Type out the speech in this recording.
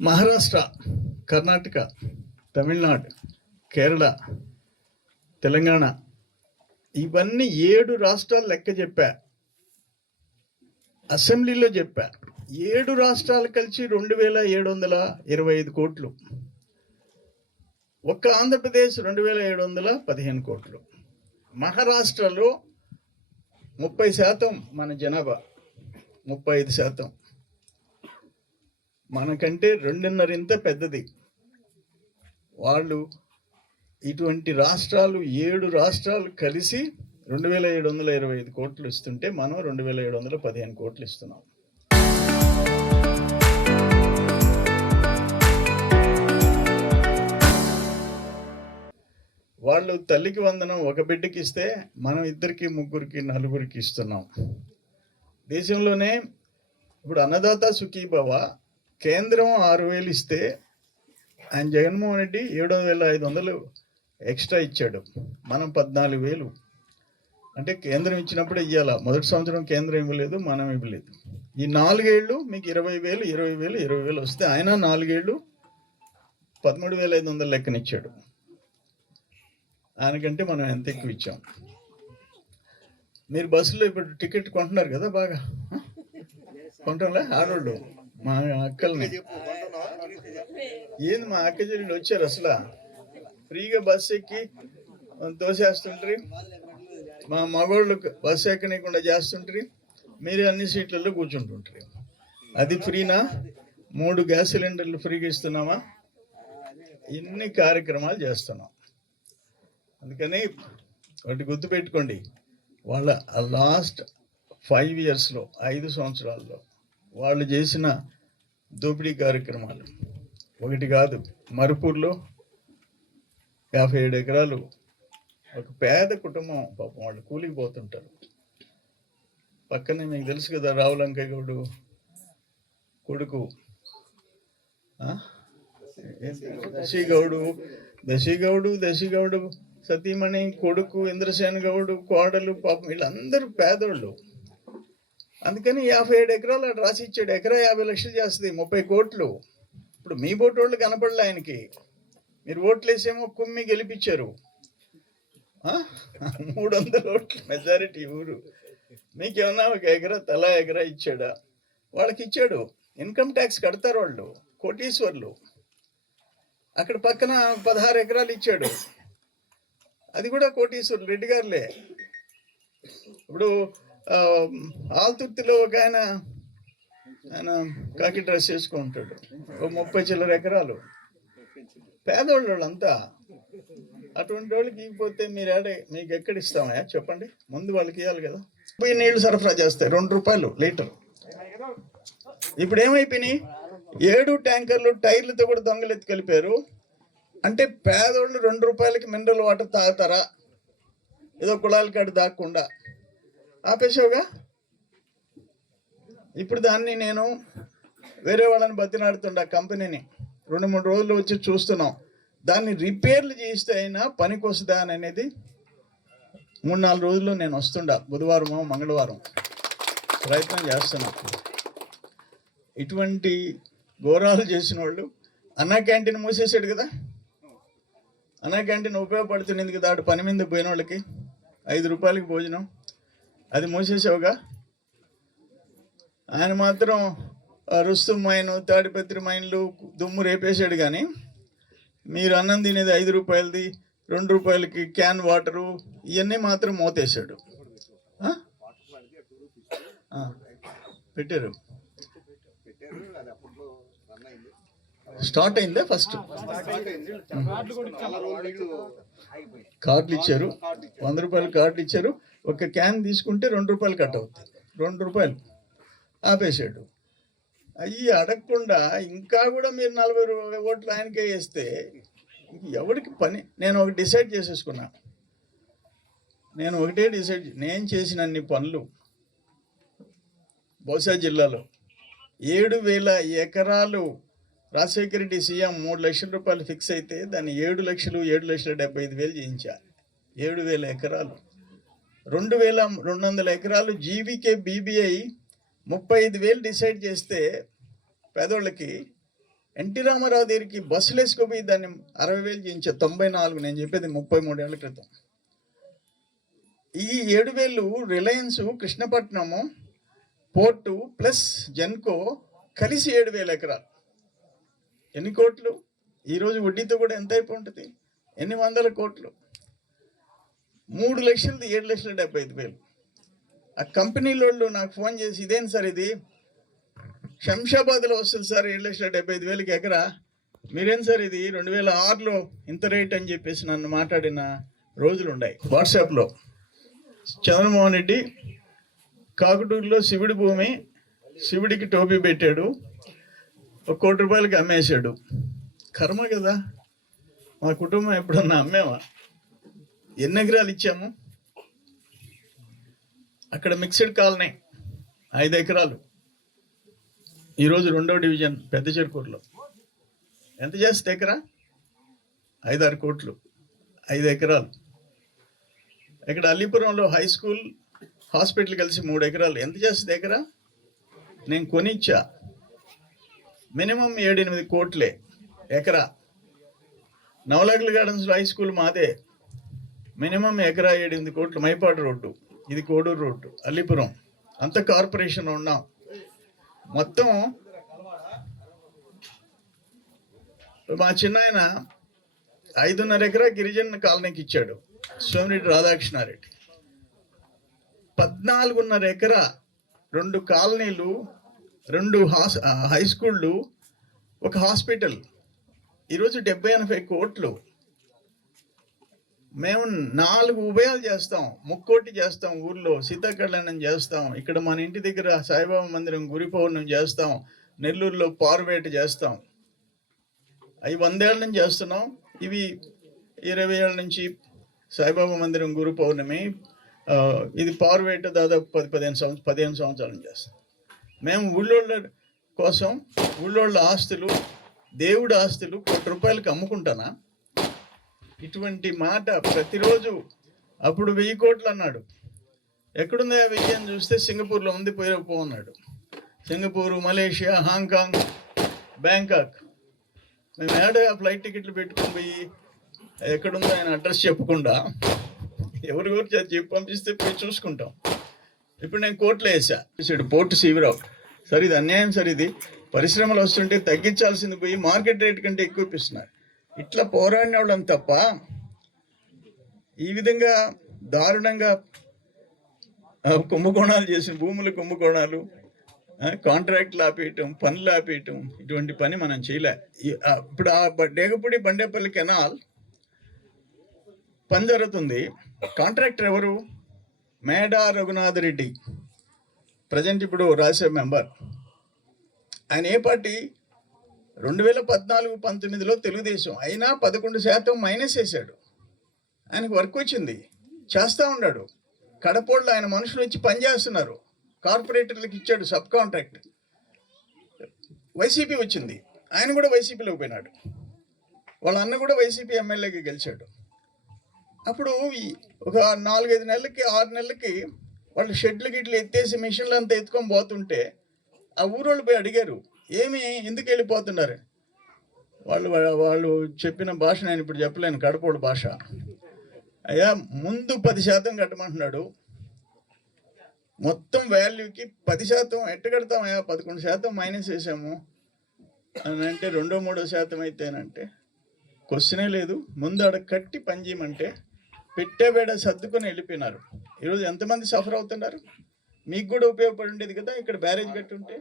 మహారాష్ట్ర, కర్ణాటక, తమిళనాడు, కేరళ, తెలంగాణ ఇవన్నీ 7 రాష్ట్రాలు లెక్క చెప్పా, అసెంబ్లీలో చెప్పా. 7 రాష్ట్రాలు కలిసి 2725 కోట్లు. ఒక్క ఆంధ్రప్రదేశ్ 2715 కోట్లు. మహారాష్ట్రలో 30% మన జనాభా, 35%. మనకంటే 2.5 పెద్దది. వాళ్ళు ఇటువంటి రాష్ట్రాలు 7 రాష్ట్రాలు కలిసి 2725 కోట్లు ఇస్తుంటే మనం 2715 కోట్లు ఇస్తున్నాం. వాళ్ళు తల్లికి వందనం ఒక బిడ్డకి ఇస్తే మనం 2కి 3కి 4కి ఇస్తున్నాం. దేశంలోనే ఇప్పుడు అన్నదాత సుఖీభవ కేంద్రం 6,000 ఇస్తే ఆయన జగన్మోహన్ రెడ్డి 7,500 ఎక్స్ట్రా ఇచ్చాడు. మనం 14,000. అంటే కేంద్రం ఇచ్చినప్పుడే ఇవ్వాలా. మొదటి సంవత్సరం కేంద్రం ఇవ్వలేదు, మనం ఇవ్వలేదు. ఈ 4 ఏళ్ళు మీకు 20,000 వస్తే ఆయన 4 ఏళ్ళు 13,500 లెక్కనిచ్చాడు. ఆయనకంటే మనం ఎంత ఎక్కువ ఇచ్చాం. మీరు బస్సులో ఇప్పుడు టికెట్ కొంటున్నారు కదా, బాగా కొంటాంలే ఆడోళ్ళు. మా అక్కల్ని ఏంది మా అక్క చెల్లెళ్ళు వచ్చారు, అసలు ఫ్రీగా బస్సు ఎక్కి తోసేస్తుంటారు. మా మగవాళ్ళు బస్సు ఎక్కనీయకుండా చేస్తుంటారు, మీరు అన్ని సీట్లలో కూర్చుంటుంటారు. అది ఫ్రీనా? 3 గ్యాస్ సిలిండర్లు ఫ్రీగా ఇస్తున్నామా? ఇన్ని కార్యక్రమాలు చేస్తున్నాం. అందుకని వాటి గుర్తుపెట్టుకోండి. వాళ్ళ లాస్ట్ 5 ఇయర్స్లో 5 సంవత్సరాల్లో వాళ్ళు చేసిన దోపిడీ కార్యక్రమాలు ఒకటి కాదు. మరుపూర్లో 57 ఎకరాలు ఒక పేద కుటుంబం, పాపం వాళ్ళు కూలికి పోతుంటారు. పక్కనే మీకు తెలుసు కదా, రావులంకయ్య గౌడు కొడుకు దశిగౌడు సతీమణి కొడుకు ఇంద్రసేన గౌడు కోడలు, పాపం వీళ్ళందరూ పేదోళ్ళు. అందుకని 57 ఎకరాలు అటు రాసి ఇచ్చాడు. ఎకరా 50 లక్షలు చేస్తుంది, 30 కోట్లు. ఇప్పుడు మీ బోటు వాళ్ళు కనపడలే ఆయనకి. మీరు ఓట్లు వేసేమో కుమ్మి గెలిపించారు. 300 ఓట్లు మెజారిటీ ఊరు. మీకేమన్నా ఒక ఎకరా తలా ఎకరా ఇచ్చాడా? వాళ్ళకి ఇచ్చాడు. ఇన్కమ్ ట్యాక్స్ కడతారు వాళ్ళు, కోటీశ్వర్లు. అక్కడ పక్కన 16 ఎకరాలు ఇచ్చాడు, అది కూడా కోటీశ్వర్లు, రెడ్డి గారులే. ఇప్పుడు ఆల్తుర్తిలో ఒక ఆయన కాకి డ్రెస్ వేసుకుంటాడు, ఒక 30 చిల్లర ఎకరాలు. పేదవాళ్ళు వాళ్ళంతా. అటువంటి వాళ్ళకి ఇవ్వకపోతే మీకు ఎక్కడ ఇస్తామా చెప్పండి? ముందు వాళ్ళకి ఇవ్వాలి కదా. పోయి నీళ్లు సరఫరా చేస్తాయి, 2 రూపాయలు లీటర్. ఇప్పుడు ఏమైపోయినాయి? 7 ట్యాంకర్లు టైర్లతో కూడా దొంగలెత్తి కలిపారు. అంటే పేదోళ్ళు 2 రూపాయలకి మినరల్ వాటర్ తాగుతారా? ఏదో కుళాల కాడ దాక్కుండా ఆపేసావుగా. ఇప్పుడు దాన్ని నేను వేరే వాళ్ళని బతినాడుతుండా, కంపెనీని 2-3 రోజులు వచ్చి చూస్తున్నాం. దాన్ని రిపేర్లు చేస్తే అయినా పనికి వస్తుందా అని అనేది 3-4 రోజుల్లో నేను వస్తుండా, బుధవారమో మంగళవారం ప్రయత్నం చేస్తున్నా. ఇటువంటి ఘోరాలు చేసిన వాళ్ళు. అన్నా క్యాంటీన్ మూసేసాడు కదా. అన్నా క్యాంటీన్ ఉపయోగపడుతుంది కదా అటు పని మీద పోయిన వాళ్ళకి 5 రూపాయలకి భోజనం, అది మూసేసావుగా. ఆయన మాత్రం రుస్తుం మైను, తాడిపత్రి మైన్లు దుమ్ము రేపేశాడు. కానీ మీరు అన్నం తినేది 5 రూపాయలది, 2 రూపాయలకి క్యాన్ వాటరు, ఇవన్నీ మాత్రం మోతేశాడు. పెట్టారు. స్టార్ట్ అయిందా? ఫస్ట్ కార్డులు ఇచ్చారు, 100 రూపాయలు కార్డులు ఇచ్చారు. ఒక క్యాన్ తీసుకుంటే 2 రూపాయలు కట్ అవుతుంది, 2 రూపాయలు ఆపేశాడు. అవి అడగకుండా ఇంకా కూడా మీరు 40 ఓట్లు ఆయనకే వేస్తే ఎవరికి పని? నేను ఒకటి డిసైడ్ చేసేసుకున్నా. నేను చేసినన్ని పనులు బహుశా జిల్లాలో 7,000 ఎకరాలు రాజశేఖర రెడ్డి సీఎం 3 లక్షల రూపాయలు ఫిక్స్ అయితే దాన్ని 7,75,000 చేయించాలి. 7,000 ఎకరాలు. 2,200 ఎకరాలు జీవీకే బీబీఐ 35,000 డిసైడ్ చేస్తే పేదోళ్ళకి ఎన్టీ రామారావు దగ్గరికి బస్సులు వేసుకుపోయి దాన్ని 60,000 చేయించారు. 94, నేను చెప్పేది 33 ఏళ్ల క్రితం. ఈ 7,000 Reliance, Krishnapatnam port plus Genco కలిసి 7,000 ఎకరాలు. ఎన్ని కోట్లు? ఈరోజు వడ్డీతో కూడా ఎంత అయిపోయి ఉంటుంది? ఎన్ని వందల కోట్లు. 3 లక్షలది 7,75,000. ఆ కంపెనీలోళ్ళు నాకు ఫోన్ చేసి, ఇదేం సార్ ఇది, శంషాబాద్లో వస్తుంది సార్ 7,75,000 ఎకరా, మీరేం సార్ ఇది 2006లో ఇంత రేట్ అని చెప్పేసి నన్ను మాట్లాడిన రోజులు ఉన్నాయి. వాట్సాప్లో చంద్రమోహన్ రెడ్డి కాకుటూరులో శివుడి భూమి, శివుడికి టోపీ పెట్టాడు, 1 కోటి రూపాయలకి అమ్మేశాడు. కర్మ కదా. మా కుటుంబం ఎప్పుడన్నా అమ్మేవా? ఎన్ని ఎకరాలు ఇచ్చాము? అక్కడ మిక్స్డ్ కాలనీ 5 ఎకరాలు, ఈరోజు 2వ డివిజన్ పెద్ద చెరుకూరులో ఎంత చేస్తే ఎకరా? 5-6 కోట్లు, 5 ఎకరాలు. ఇక్కడ అల్లీపురంలో హై స్కూల్, హాస్పిటల్ కలిసి 3 ఎకరాలు, ఎంత చేస్తుంది ఎకరా? నేను కొనిచ్చా, మినిమం 7-8 కోట్లే ఎకరా. నవలగల గార్డెన్స్లో హై స్కూల్ మాదే, మినిమం ఎకరా 7-8 కోట్లు. మైపాడు రోడ్డు, ఇది కోడూరు రోడ్డు, అల్లీపురం అంత కార్పొరేషన్ ఉన్నాం. మొత్తం మా చిన్నాయన 5.5 ఎకరా గిరిజన కాలనీకి ఇచ్చాడు, సోమిరెడ్డి రాధాకృష్ణారెడ్డి. 14.5 ఎకరా, 2 కాలనీలు, 2 హై స్కూళ్ళు, 1 హాస్పిటల్. ఈరోజు 70-80 కోట్లు. మేము 4 ఉభయాలు చేస్తాం, ముక్కోటి చేస్తాం, ఊర్లో సీతాకళ్యాణం చేస్తాం, ఇక్కడ మన ఇంటి దగ్గర సాయిబాబా మందిరం గురి పౌర్ణమి చేస్తాం, నెల్లూరులో పారువేట చేస్తాం. అవి 100 ఏళ్ళ నుంచి చేస్తున్నాం. ఇవి 20 ఏళ్ళ నుంచి సాయిబాబా మందిరం గురు పౌర్ణమి, ఇది పారువేట దాదాపు 15 సంవత్సరాల నుంచి చేస్తాం. మేము ఊళ్ళోళ్ళ కోసం, ఊళ్ళోళ్ళ ఆస్తులు, దేవుడి ఆస్తులు 1 కోటి రూపాయలకి అమ్ముకుంటానా? ఇటువంటి మాట ప్రతిరోజు. అప్పుడు 1000 కోట్లు అన్నాడు, ఎక్కడుంది ఆ 1000 అని చూస్తే సింగపూర్లో ఉంది, పోయిపో అన్నాడు. Singapore, Malaysia, Hong Kong, Bangkok. మేము ఏడ ఫ్లైట్ టికెట్లు పెట్టుకుని పోయి ఎక్కడుందో ఆయన అడ్రస్ చెప్పకుండా ఎవరికొరు చెప్పి పంపిస్తే పోయి చూసుకుంటాం. ఇప్పుడు నేను కోర్టులో వేసాడు పోర్టు సీవరావు. సరే ఇది అన్యాయం, సరే ఇది పరిశ్రమలు వస్తుంటే తగ్గించాల్సింది పోయి మార్కెట్ రేట్ కంటే ఎక్కువ ఇప్పిస్తున్నారు. ఇట్లా పోరాడిన వాళ్ళం తప్ప ఈ విధంగా దారుణంగా కుంభకోణాలు చేసిన, భూముల కుంభకోణాలు, కాంట్రాక్ట్లు ఆపేయటం, పనులు ఆపేయటం, ఇటువంటి పని మనం చేయలే. ఇప్పుడు ఆ డేగపూడి బండేపల్లి కెనాల్ పని జరుగుతుంది. కాంట్రాక్టర్ ఎవరు? మేడా రఘునాథ్ రెడ్డి, ప్రజెంట్ ఇప్పుడు రాజ్యసభ మెంబర్. ఆయన ఏ పార్టీ? 2014-19లో తెలుగుదేశం. అయినా 11% మైనస్ వేశాడు. ఆయనకు వర్క్ వచ్చింది, చేస్తూ ఉన్నాడు. కడపోళ్ళు ఆయన మనుషులు వచ్చి పనిచేస్తున్నారు, కార్పొరేటర్లకు ఇచ్చాడు సబ్ కాంట్రాక్ట్. వైసీపీ వచ్చింది, ఆయన కూడా వైసీపీలోకి పోయినాడు. వాళ్ళ అన్న కూడా వైసీపీ ఎమ్మెల్యేగా గెలిచాడు. అప్పుడు ఒక 4-5 నెలలకి 6 నెలలకి వాళ్ళు షెడ్లు గిట్లు ఎత్తేసి మిషన్లు అంతా ఎత్తుకొని పోతుంటే ఆ ఊరోళ్ళు పోయి అడిగారు, ఏమి ఎందుకు వెళ్ళిపోతున్నారు? వాళ్ళు చెప్పిన భాష నేను ఇప్పుడు చెప్పలేను, కడపోడు భాష. అయ్యా ముందు 10% కట్టమంటున్నాడు, మొత్తం వాల్యూకి 10% ఎట్ట కడతామయ్యా? 11% మైనస్ వేసాము అని అంటే 2-3% అయితేనంటే క్వశ్చనే లేదు. ముందు ఆడ కట్టి పని చేయమంటే పెట్టేబేడ సర్దుకొని వెళ్ళిపోయినారు. ఈరోజు ఎంతమంది సఫర్ అవుతున్నారు? మీకు కూడా ఉపయోగపడి ఉండేది కదా ఇక్కడ బ్యారేజ్ కట్టి ఉంటే.